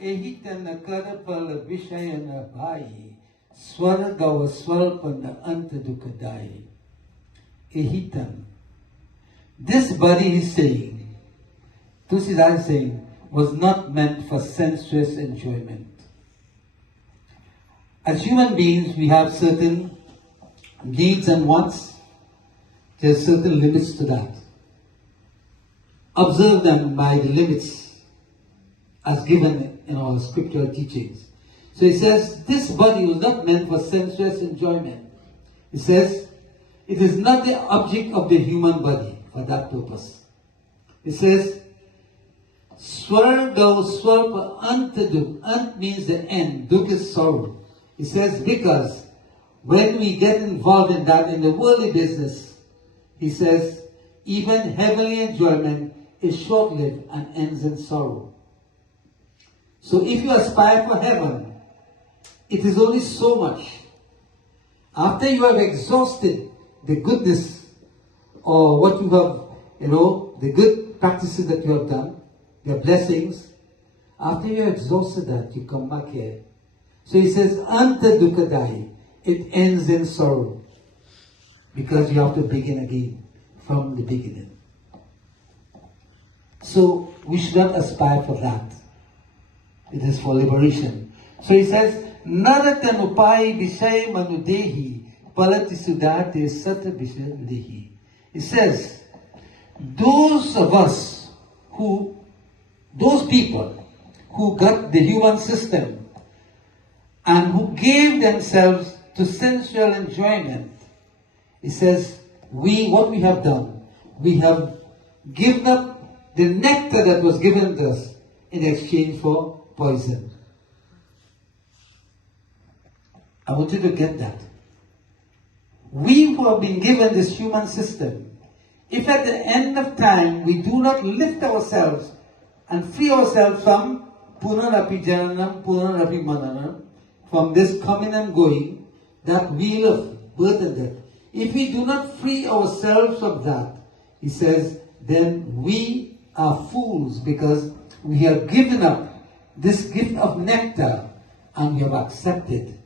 ehitana karapala vishayana bhai, swargava swalpana antadukadai. Ehitam. This body, he's saying, Tulsidas is saying, was not meant for sensuous enjoyment. As human beings, we have certain needs and wants. There's certain limits to that. Observe them by the limits as given in our scriptural teachings. So he says, this body was not meant for sensuous enjoyment. He says, it is not the object of the human body for that purpose. He says, Swarga Swarpa Antaduk. Ant means the end. Duk is sorrow. He says, because when we get involved in that, in the worldly business, he says, even heavenly enjoyment is short-lived and ends in sorrow. So if you aspire for heaven, it is only so much. After you have exhausted the goodness or what you have, the good practices that you have done, your blessings, after you have exhausted that, you come back here. So he says, Anta Dukadai, it ends in sorrow. Because you have to begin again from the beginning. So we should not aspire for that. It is for liberation. So he says, Naratan upai vishay manudehi palati sudate sata vishandehi. He says, those people who got the human system and who gave themselves to sensual enjoyment, he says, what we have done, we have given up the nectar that was given to us in exchange for poison. I want you to get that. We who have been given this human system, if at the end of time we do not lift ourselves and free ourselves from punarapi jananam, punarapi mananam, from this coming and going, that wheel of birth and death, if we do not free ourselves of that, he says, then we are fools because we have given up this gift of nectar and we have accepted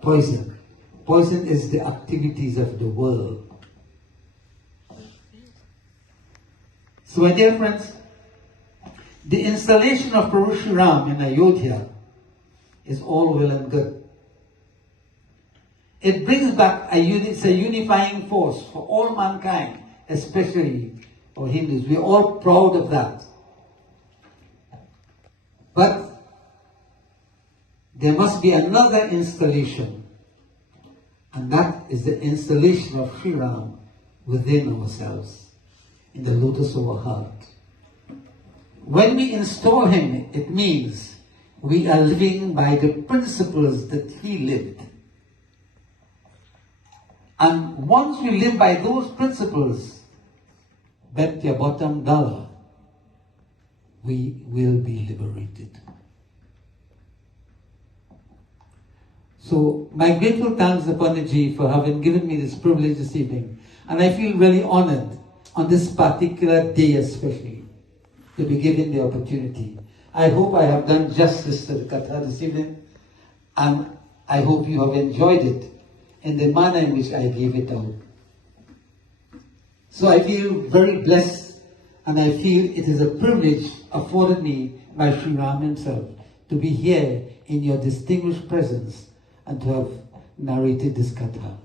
poison. Poison is the activities of the world. So my dear friends, the installation of Shri Ram in Ayodhya is all well and good. It brings back it's a unifying force for all mankind, especially for Hindus. We're all proud of that. But there must be another installation, and that is the installation of Shri Ram within ourselves, in the lotus of our heart. When we install him, it means we are living by the principles that he lived. And once we live by those principles, Betya Bottom Dala, we will be liberated. So my grateful thanks to Pundit for having given me this privilege this evening. And I feel really honored on this particular day especially to be given the opportunity. I hope I have done justice to the Katha this evening, and I hope you have enjoyed it in the manner in which I gave it out. So I feel very blessed, and I feel it is a privilege afforded me by Shri Ram himself to be here in your distinguished presence and to have narrated this Katha.